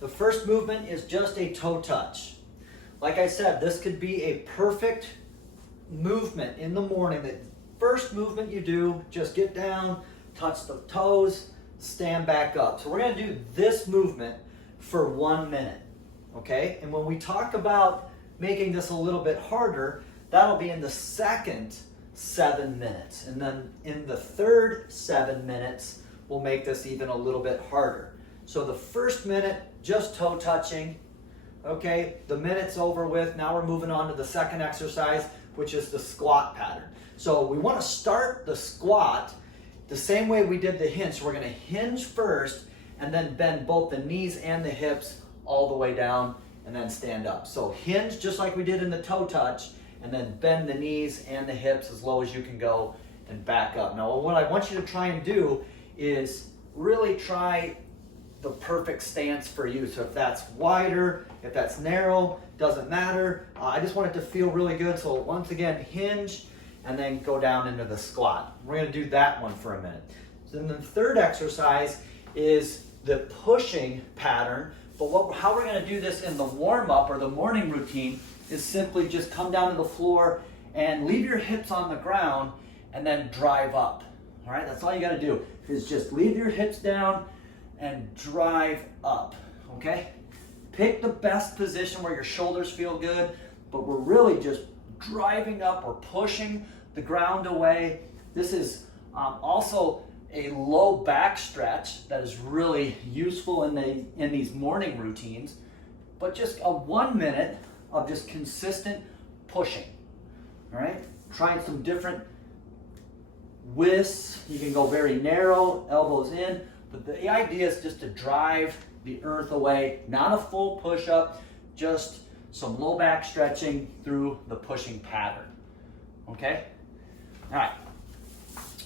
The first movement is just a toe touch. Like I said, this could be a perfect movement in the morning. The first movement you do, just get down, touch the toes, stand back up. So we're going to do this movement for 1 minute, okay? And when we talk about making this a little bit harder, that'll be in the second 7 minutes. And then in the third 7 minutes, we'll make this even a little bit harder. So the first minute, just toe touching, okay? The minute's over with. Now we're moving on to the second exercise, which is the squat pattern. So we want to start the squat the same way we did the hinge. So we're going to hinge first and then bend both the knees and the hips all the way down and then stand up. So hinge just like we did in the toe touch, and then bend the knees and the hips as low as you can go and back up. Now what I want you to try and do is really try the perfect stance for you. So if that's wider, if that's narrow, doesn't matter. I just want it to feel really good. So once again, hinge and then go down into the squat. We're going to do that one for a minute. So then the third exercise is the pushing pattern. But how we're going to do this in the warm-up or the morning routine is simply just come down to the floor and leave your hips on the ground and then drive up. All right, that's all you got to do is just leave your hips down and drive up, okay? Pick the best position where your shoulders feel good, but we're really just driving up or pushing the ground away. This is also a low back stretch that is really useful in these morning routines, but just a 1 minute of just consistent pushing, all right? Trying some different widths. You can go very narrow, elbows in, but the idea is just to drive the earth away, not a full push-up, just some low back stretching through the pushing pattern, okay? All right,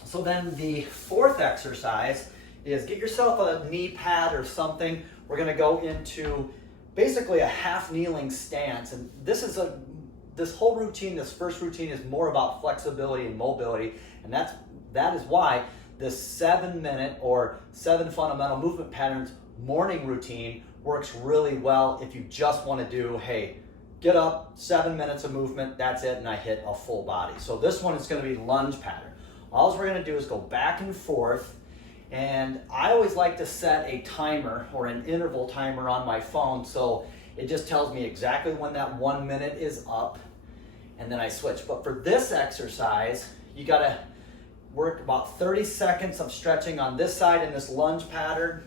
so then the fourth exercise is get yourself a knee pad or something. We're gonna go into basically a half kneeling stance, and this whole routine, this first routine is more about flexibility and mobility, and that is why this 7 minute or 7 fundamental movement patterns morning routine works really well if you just want to do, hey, get up, 7 minutes of movement, that's it, and I hit a full body. So this one is going to be lunge pattern. All we're going to do is go back and forth, and I always like to set a timer or an interval timer on my phone, so it just tells me exactly when that 1 minute is up, and then I switch. But for this exercise, you got to work about 30 seconds of stretching on this side in this lunge pattern,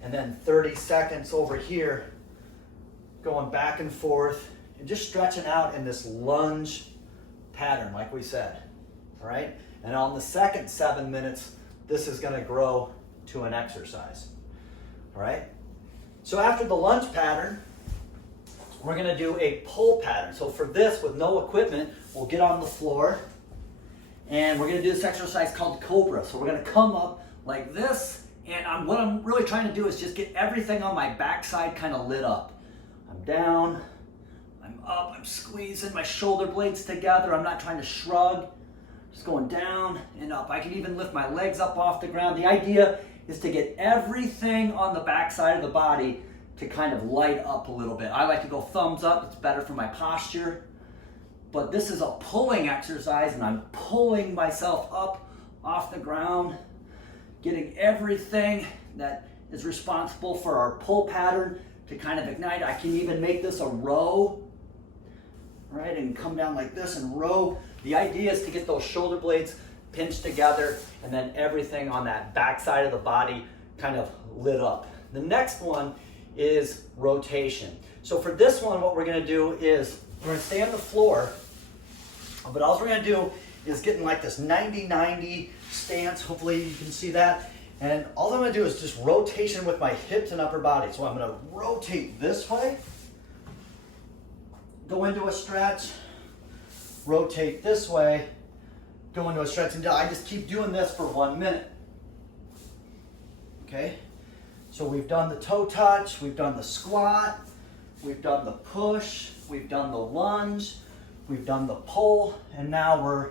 and then 30 seconds over here going back and forth and just stretching out in this lunge pattern like we said, all right? And on the second 7 minutes, this is going to grow to an exercise, all right? So after the lunge pattern, we're going to do a pull pattern. So for this, with no equipment, we'll get on the floor, and we're going to do this exercise called Cobra. So we're going to come up like this, and what I'm really trying to do is just get everything on my backside kind of lit up. I'm down, I'm up, I'm squeezing my shoulder blades together. I'm not trying to shrug, just going down and up. I can even lift my legs up off the ground. The idea is to get everything on the backside of the body to kind of light up a little bit. I like to go thumbs up, it's better for my posture. But this is a pulling exercise, and I'm pulling myself up off the ground, getting everything that is responsible for our pull pattern to kind of ignite. I can even make this a row, right, and come down like this and row. The idea is to get those shoulder blades pinched together and then everything on that back side of the body kind of lit up. The next one is rotation. So for this one, what we're going to do is we're going to stay on the floor, but all we're going to do is get in like this 90-90 stance. Hopefully you can see that. And all I'm going to do is just rotation with my hips and upper body. So I'm going to rotate this way, go into a stretch, rotate this way, go into a stretch, and I just keep doing this for 1 minute. Okay? So we've done the toe touch, we've done the squat, we've done the push, we've done the lunge, we've done the pull, and now we're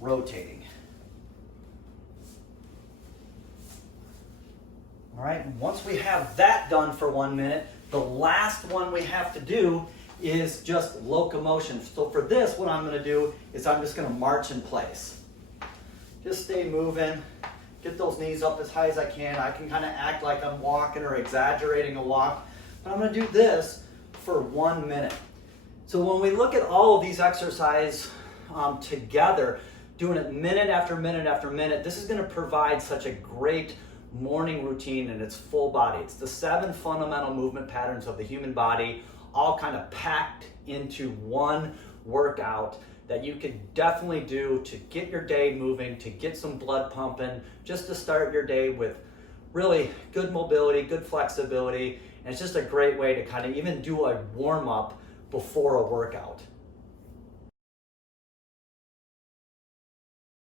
rotating. All right, and once we have that done for 1 minute, the last one we have to do is just locomotion. So for this, what I'm gonna do is I'm just gonna march in place. Just stay moving, get those knees up as high as I can. I can kind of act like I'm walking or exaggerating a walk, but I'm gonna do this for 1 minute. So when we look at all of these exercises together, doing it minute after minute after minute, this is gonna provide such a great morning routine, and it's full body. It's the 7 fundamental movement patterns of the human body, all kind of packed into one workout that you could definitely do to get your day moving, to get some blood pumping, just to start your day with really good mobility, good flexibility, and it's just a great way to kind of even do a warm-up before a workout.